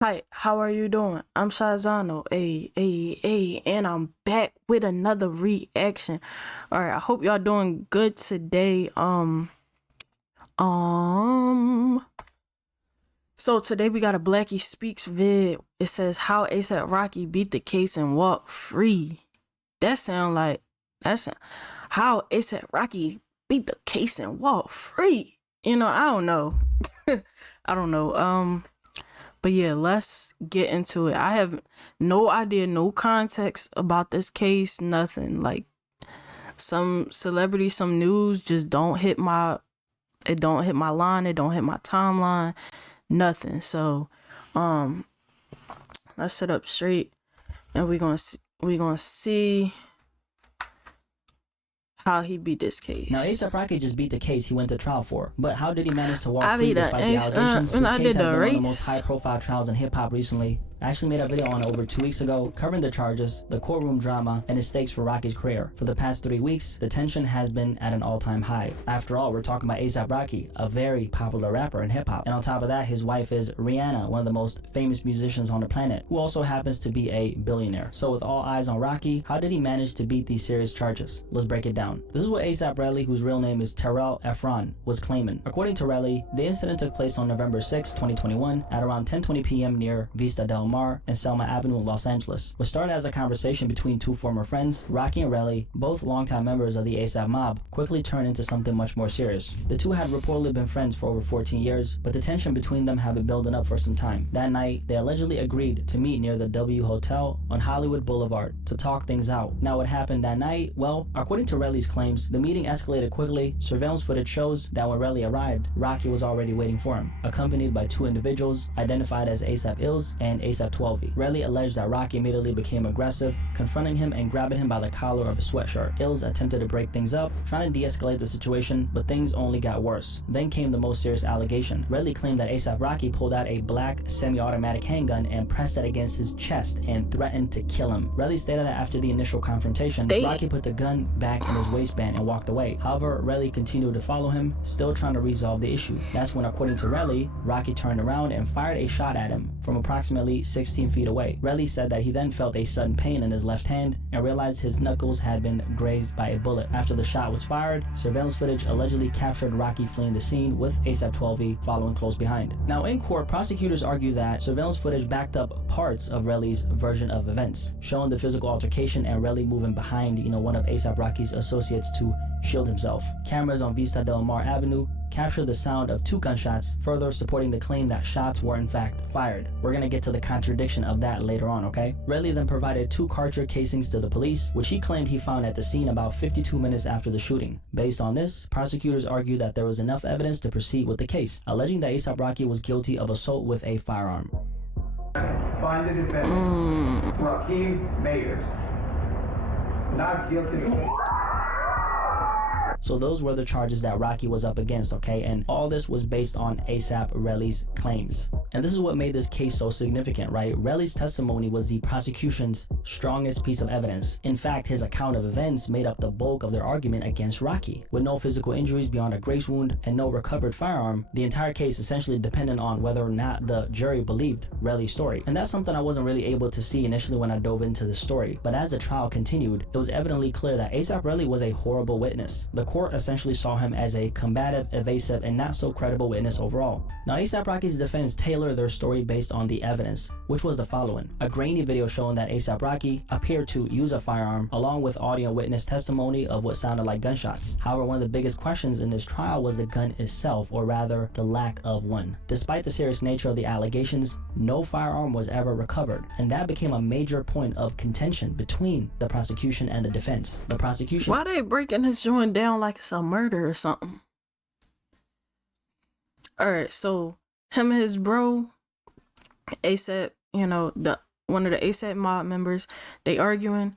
Hi, how are you doing? I'm Shaizano, and I'm back with another reaction. Alright, I hope y'all doing good today. So today we got a Blackie Speaks vid. It says how ASAP Rocky beat the case and walked free. That's how ASAP Rocky beat the case and walked free. I don't know. I don't know. But yeah, let's get into it. I have no idea, no context about this case, nothing. Like some celebrity, some news just don't hit my line, it don't hit my timeline, nothing. So let's sit up straight and we're gonna see how he beat this case. Now, ASAP Rocky just beat the case he went to trial for, but how did he manage to walk free despite the allegations? This case has been one of the most high-profile trials in hip-hop recently. I actually made a video on it over 2 weeks ago covering the charges, the courtroom drama, and the stakes for Rocky's career. For the past 3 weeks, the tension has been at an all-time high. After all, we're talking about ASAP Rocky, a very popular rapper in hip-hop. And on top of that, his wife is Rihanna, one of the most famous musicians on the planet, who also happens to be a billionaire. So with all eyes on Rocky, how did he manage to beat these serious charges? Let's break it down. This is what ASAP Rocky, whose real name is Terrell Efron, was claiming. According to Rocky, the incident took place on November 6, 2021 at around 10:20 p.m. near Vista Del Mar and Selma Avenue in Los Angeles. What started as a conversation between two former friends, Rocky and Rocky, both longtime members of the ASAP mob, quickly turned into something much more serious. The two had reportedly been friends for over 14 years, but the tension between them had been building up for some time. That night, they allegedly agreed to meet near the W Hotel on Hollywood Boulevard to talk things out. Now, what happened that night? Well, according to Rocky's claims, the meeting escalated quickly. Surveillance footage shows that when Rocky arrived, Rocky was already waiting for him, accompanied by two individuals identified as ASAP Ills and ASAP 12. Rocky alleged that Rocky immediately became aggressive, confronting him and grabbing him by the collar of his sweatshirt. Ills attempted to break things up, trying to de-escalate the situation, but things only got worse. Then came the most serious allegation. Rocky claimed that ASAP Rocky pulled out a black semi-automatic handgun and pressed it against his chest and threatened to kill him. Rocky stated that after the initial confrontation, Rocky put the gun back in his waistband and walked away. However, Rocky continued to follow him, still trying to resolve the issue. That's when, according to Rocky turned around and fired a shot at him from approximately 16 feet away. Rocky said that he then felt a sudden pain in his left hand and realized his knuckles had been grazed by a bullet. After the shot was fired, surveillance footage allegedly captured Rocky fleeing the scene with ASAP 12 following close behind. Now, in court, prosecutors argue that surveillance footage backed up parts of Rocky's version of events, showing the physical altercation and Rocky moving behind, one of ASAP Rocky's associates to shield himself. Cameras on Vista Del Mar Avenue captured the sound of 2 gunshots, further supporting the claim that shots were in fact fired. We're gonna get to the contradiction of that later on, okay? Rocky then provided 2 cartridge casings to the police, which he claimed he found at the scene about 52 minutes after the shooting. Based on this, prosecutors argued that there was enough evidence to proceed with the case, alleging that ASAP Rocky was guilty of assault with a firearm. Find the defendant, Raheem Mayers, not guilty. So those were the charges that Rocky was up against, okay? And all this was based on ASAP Rocky's claims. And this is what made this case so significant, right? Rocky's testimony was the prosecution's strongest piece of evidence. In fact, his account of events made up the bulk of their argument against Rocky. With no physical injuries beyond a graze wound and no recovered firearm, the entire case essentially depended on whether or not the jury believed Rocky's story. And that's something I wasn't really able to see initially when I dove into the story. But as the trial continued, it was evidently clear that ASAP Rocky was a horrible witness. The court essentially saw him as a combative, evasive, and not so credible witness overall. Now, ASAP Rocky's defense tailored their story based on the evidence, which was the following: a grainy video showing that ASAP Rocky appeared to use a firearm, along with audio witness testimony of what sounded like gunshots. However, one of the biggest questions in this trial was the gun itself, or rather, the lack of one. Despite the serious nature of the allegations, no firearm was ever recovered, and that became a major point of contention between the prosecution and the defense. The prosecution— Why they breaking his joint down like it's a murder or something? Alright, so him and his bro, ASAP, one of the ASAP mob members, they arguing.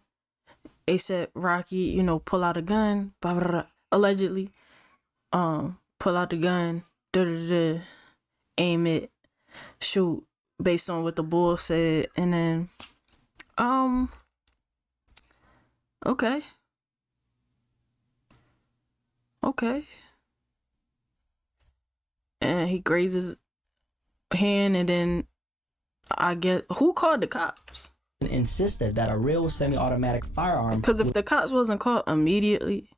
ASAP Rocky, pull out a gun, blah, blah, blah, allegedly, pull out the gun, aim it, shoot, based on what the bull said, and then, okay. And he grazes hand, and then I get who called the cops? Insisted that a real semi-automatic firearm. Because if the cops wasn't called immediately,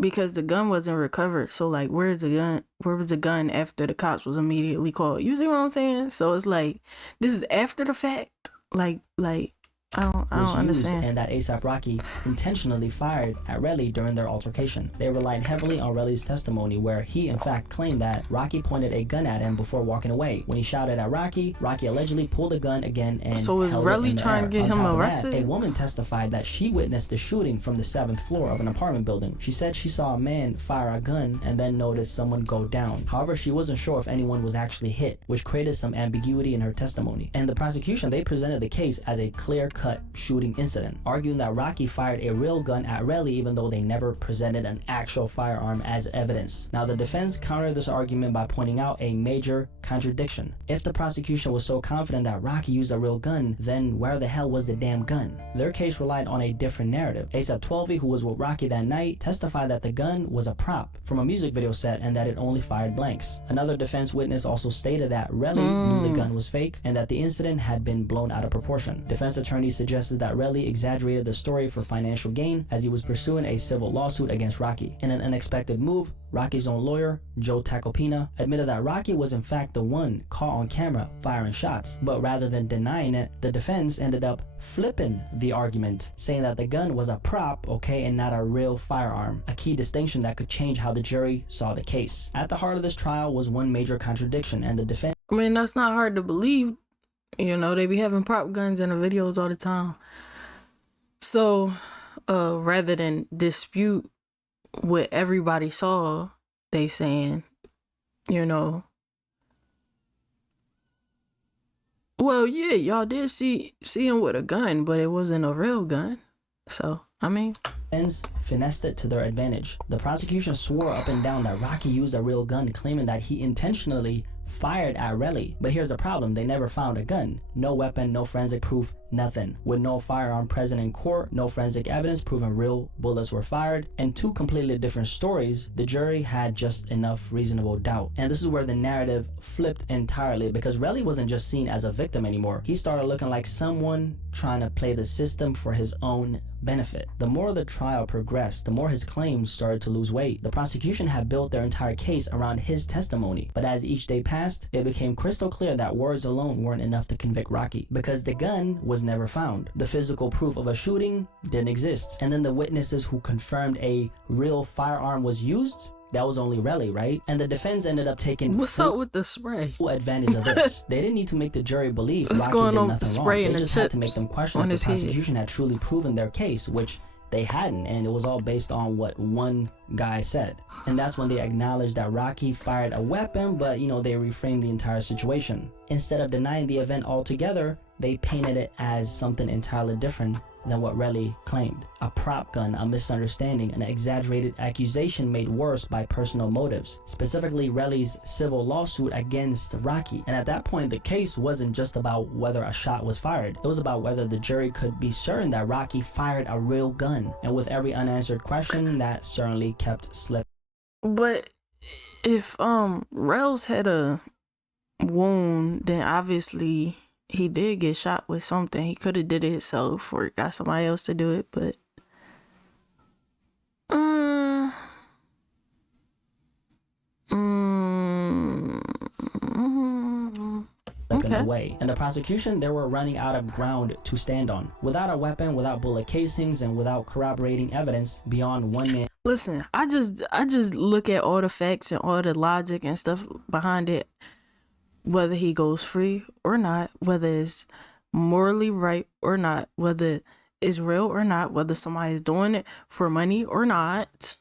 because the gun wasn't recovered, so like, where's the gun? Where was the gun after the cops was immediately called? You see what I'm saying? So it's like, this is after the fact. Like I don't understand. And that ASAP Rocky intentionally fired at Relly during their altercation. They relied heavily on Relly's testimony, where he in fact claimed that Rocky pointed a gun at him before walking away. When he shouted at Rocky, Rocky allegedly pulled the gun again and so is Relly trying to get him arrested? A woman testified that she witnessed the shooting from the 7th floor of an apartment building. She said she saw a man fire a gun and then noticed someone go down. However, she wasn't sure if anyone was actually hit, which created some ambiguity in her testimony. And the prosecution, they presented the case as a clear-cut shooting incident, arguing that Rocky fired a real gun at Relly even though they never presented an actual firearm as evidence. Now, the defense countered this argument by pointing out a major contradiction. If the prosecution was so confident that Rocky used a real gun, then where the hell was the damn gun? Their case relied on a different narrative. ASAP 12, who was with Rocky that night, testified that the gun was a prop from a music video set and that it only fired blanks. Another defense witness also stated that Relly knew the gun was fake and that the incident had been blown out of proportion. Defense attorneys suggested that Relly exaggerated the story for financial gain as he was pursuing a civil lawsuit against Rocky. In an unexpected move, Rocky's own lawyer, Joe Tacopina, admitted that Rocky was in fact the one caught on camera firing shots, but rather than denying it, the defense ended up flipping the argument, saying that the gun was a prop, okay, and not a real firearm, a key distinction that could change how the jury saw the case. At the heart of this trial was one major contradiction, and the defense... I mean, that's not hard to believe. You know, they be having prop guns in the videos all the time. So, rather than dispute what everybody saw, they saying, you know, well, yeah, y'all did see him with a gun, but it wasn't a real gun. So, I mean... finessed it to their advantage. The prosecution swore up and down that Rocky used a real gun, claiming that he intentionally fired at Relly. But here's the problem, they never found a gun. No weapon, no forensic proof, nothing. With no firearm present in court, no forensic evidence proving real bullets were fired, and two completely different stories, the jury had just enough reasonable doubt. And this is where the narrative flipped entirely, because Relly wasn't just seen as a victim anymore. He started looking like someone trying to play the system for his own benefit. The more the trial progressed, the more his claims started to lose weight. The prosecution had built their entire case around his testimony, but as each day passed, it became crystal clear that words alone weren't enough to convict Rocky, because the gun was never found. The physical proof of a shooting didn't exist. And then the witnesses who confirmed a real firearm was used, that was only Relly, right? And the defense ended up taking what's up with the spray? Full advantage of this. They didn't need to make the jury believe what's Rocky going did on nothing with the wrong. spray They and just the had to make them question if the prosecution had truly proven their case, which they hadn't, and it was all based on what one guy said. And that's when they acknowledged that Rocky fired a weapon, but you know, they reframed the entire situation. Instead of denying the event altogether, they painted it as something entirely different than what Relly claimed. A prop gun, a misunderstanding, an exaggerated accusation made worse by personal motives, specifically Relly's civil lawsuit against Rocky. And at that point, the case wasn't just about whether a shot was fired. It was about whether the jury could be certain that Rocky fired a real gun. And with every unanswered question, that certainly kept slipping. But if Rels had a wound, then obviously he did get shot with something. He could have did it himself or got somebody else to do it, but okay. Away. And the prosecution, they were running out of ground to stand on. Without a weapon, without bullet casings, and without corroborating evidence beyond one man. Listen, I just look at all the facts and all the logic and stuff behind it. Whether he goes free or not, whether it's morally right or not, whether it's real or not, whether somebody's doing it for money or not.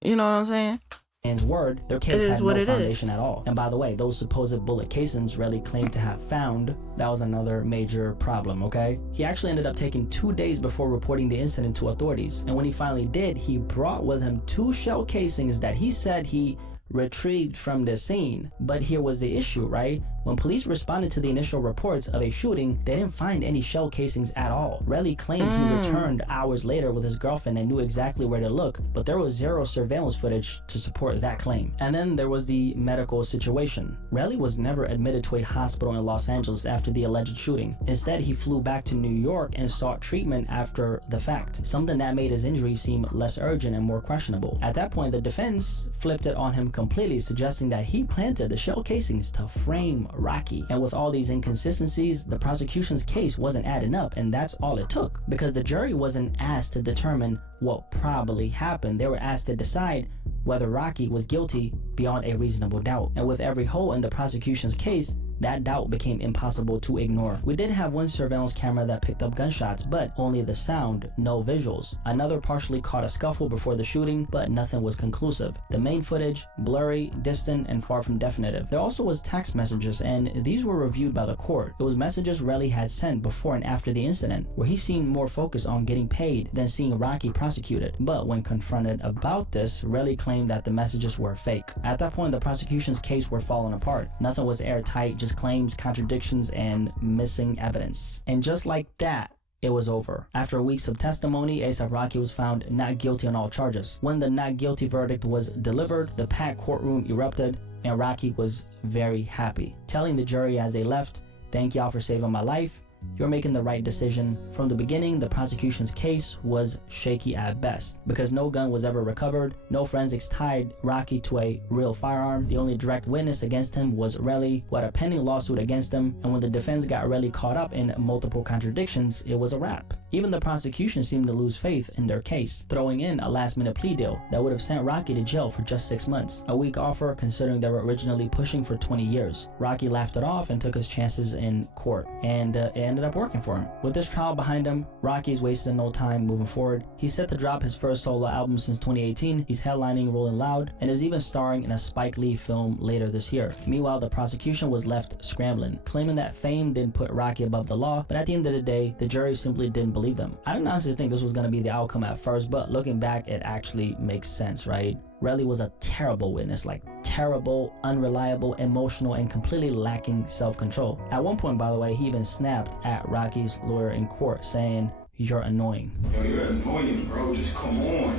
You know what I'm saying? Man's word, their case had no foundation at all. And by the way, those supposed bullet casings Relly claimed to have found, that was another major problem, okay? He actually ended up taking 2 days before reporting the incident to authorities. And when he finally did, he brought with him 2 shell casings that he said he retrieved from the scene. But here was the issue, right? When police responded to the initial reports of a shooting, they didn't find any shell casings at all. Relly claimed he returned hours later with his girlfriend and knew exactly where to look, but there was zero surveillance footage to support that claim. And then there was the medical situation. Relly was never admitted to a hospital in Los Angeles after the alleged shooting. Instead, he flew back to New York and sought treatment after the fact, something that made his injury seem less urgent and more questionable. At that point, the defense flipped it on him completely, suggesting that he planted the shell casings to frame Rocky. And with all these inconsistencies, the prosecution's case wasn't adding up, and that's all it took, because the jury wasn't asked to determine what probably happened. They were asked to decide whether Rocky was guilty beyond a reasonable doubt. And with every hole in the prosecution's case, that doubt became impossible to ignore. We did have one surveillance camera that picked up gunshots, but only the sound, no visuals. Another partially caught a scuffle before the shooting, but nothing was conclusive. The main footage, blurry, distant, and far from definitive. There also was text messages, and these were reviewed by the court. It was messages Relly had sent before and after the incident, where he seemed more focused on getting paid than seeing Rocky prosecuted. But when confronted about this, Relly claimed that the messages were fake. At that point, the prosecution's case were falling apart. Nothing was airtight, just claims, contradictions, and missing evidence. And just like that, it was over. After weeks of testimony, A$AP Rocky was found not guilty on all charges. When the not guilty verdict was delivered, the packed courtroom erupted, and Rocky was very happy, telling the jury as they left, "Thank y'all for saving my life. You're making the right decision." From the beginning, the prosecution's case was shaky at best, because no gun was ever recovered, no forensics tied Rocky to a real firearm. The only direct witness against him was Relly, who had a pending lawsuit against him, and when the defense got Relly caught up in multiple contradictions, it was a wrap. Even the prosecution seemed to lose faith in their case, throwing in a last-minute plea deal that would have sent Rocky to jail for just 6 months, a weak offer considering they were originally pushing for 20 years. Rocky laughed it off and took his chances in court, and it ended up working for him. With this trial behind him, Rocky's wasting no time moving forward. He's set to drop his first solo album since 2018, he's headlining Rolling Loud, and is even starring in a Spike Lee film later this year. Meanwhile, the prosecution was left scrambling, claiming that fame didn't put Rocky above the law, but at the end of the day, the jury simply didn't believe them. I didn't honestly think this was going to be the outcome at first, but looking back, it actually makes sense, right? Relly was a terrible witness, like terrible, unreliable, emotional, and completely lacking self-control. At one point, by the way, he even snapped at Rocky's lawyer in court, saying, "You're annoying." Yo, you're annoying, bro. Just come on.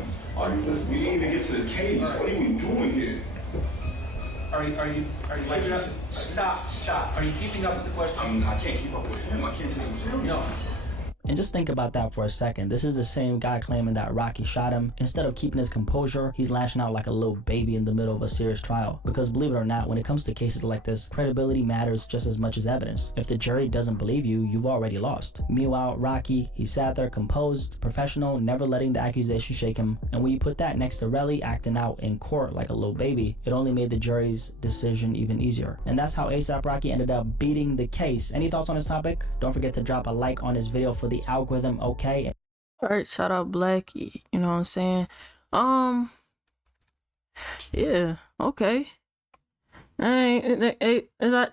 We didn't even get to the case. Right. What are we doing here? Are you keeping up? Stop. Are you keeping up with the question? I can't keep up with him. I can't take him serious. No. And just think about that for a second. This is the same guy claiming that Rocky shot him. Instead of keeping his composure, he's lashing out like a little baby in the middle of a serious trial. Because believe it or not, when it comes to cases like this, credibility matters just as much as evidence. If the jury doesn't believe you, you've already lost. Meanwhile, Rocky, he sat there composed, professional, never letting the accusation shake him. And when you put that next to Relly acting out in court like a little baby, it only made the jury's decision even easier. And that's how A$AP Rocky ended up beating the case. Any thoughts on this topic? Don't forget to drop a like on this video for the algorithm, okay? All right, shout out Blackie, you know what I'm saying? Yeah, okay. I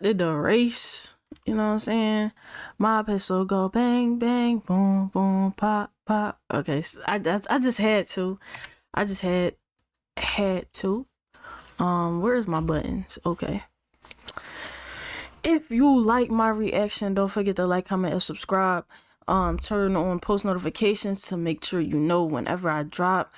did the race, you know what I'm saying? My pistol go bang bang boom boom pop pop. Okay, so I just had to. Where's my buttons? Okay. If you like my reaction, don't forget to like, comment, and subscribe. Turn on post notifications to make sure you know whenever I drop.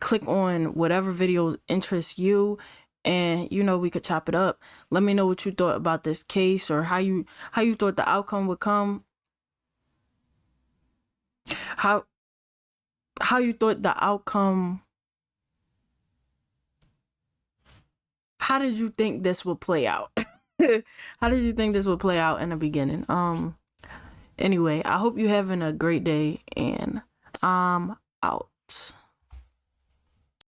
Click on whatever videos interest you, and you know we could chop it up. Let me know what you thought about this case, or how you thought the outcome would come. How you thought the outcome. How did you think this would play out? How did you think this would play out in the beginning? Anyway, I hope you're having a great day, and I'm out.